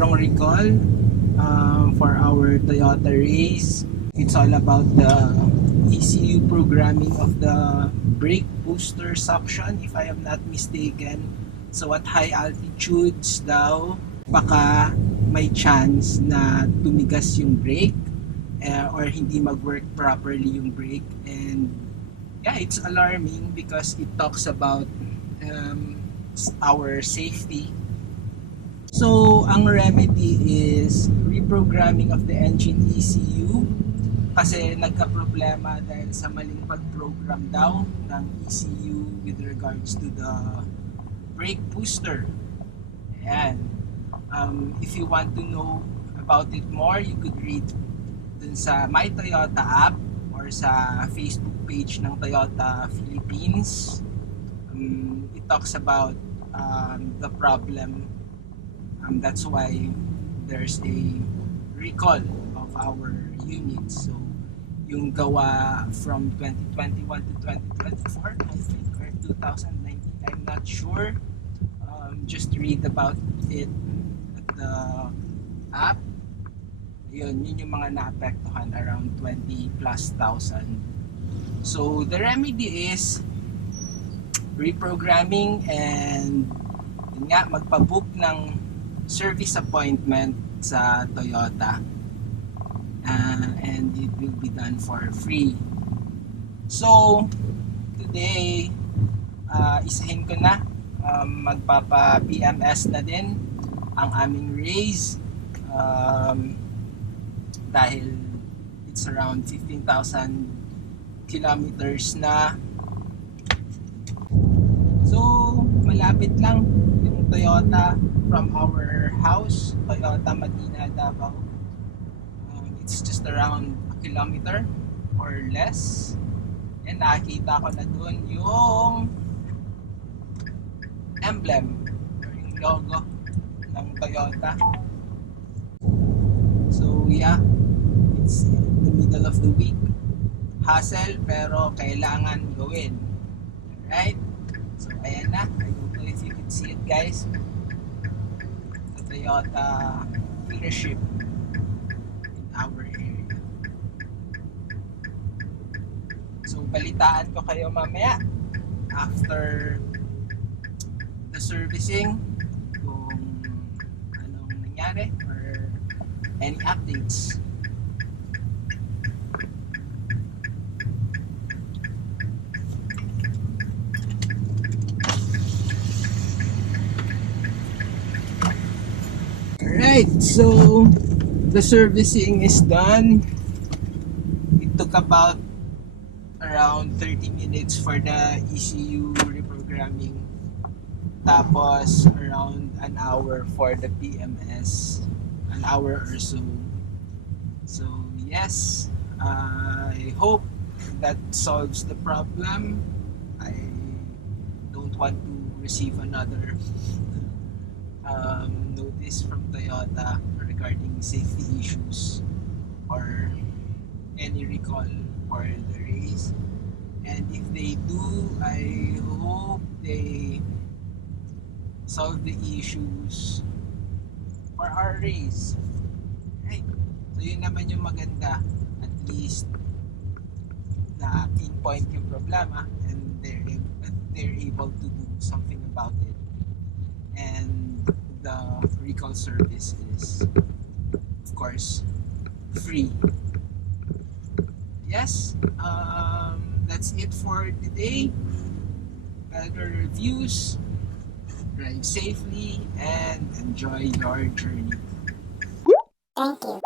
merong recall for our Toyota Race. It's all about the ECU programming of the brake booster suction, if I am not mistaken. So at high altitudes daw, baka may chance na tumigas yung brake or hindi mag-work properly yung brake. And yeah, it's alarming because it talks about our safety. So ang remedy is reprogramming of the engine ECU kasi nagka-problema dahil sa maling pag-program daw ng ECU with regards to the brake booster. Ayan. If you want to know about it more, you could read dun sa My Toyota app or sa Facebook page ng Toyota Philippines. It talks about the problem. That's why there's a recall of our units. So, yung gawa from 2021 to 2024, I think, or 2019, I'm not sure. Just read about it at the app. Yun yung mga naapektuhan, around 20 plus thousand. So, the remedy is reprogramming and yun nga, magpabook ng service appointment sa Toyota and it will be done for free. So today isahin ko na, magpapa BMS na din ang aming race dahil it's around 15,000 kilometers na. So malapit lang yung Toyota from our house, Toyota Medina, Davao. It's just around a kilometer or less. And nakita ko na doon yung emblem or yung logo ng Toyota. So yeah, it's the middle of the week. Hassle pero kailangan gawin. Alright? So ayan na. I don't know if you can see it, guys. Toyota dealership in our area. So balitaan ko kayo mamaya after the servicing kung anong nangyari or any updates. Alright, so the servicing is done. It took about around 30 minutes for the ECU reprogramming. Tapos around an hour for the PMS. An hour or so. So yes, I hope that solves the problem. I don't want to receive another notice from Toyota regarding safety issues or any recall for the race. And if they do, I hope they solve the issues for our race. Right? So yun naman yung maganda. At least na pinpoint yung problema and they're able to do something about it. And the recall service is, of course, free. Yes, that's it for today. Better reviews, drive safely, and enjoy your journey. Thank you.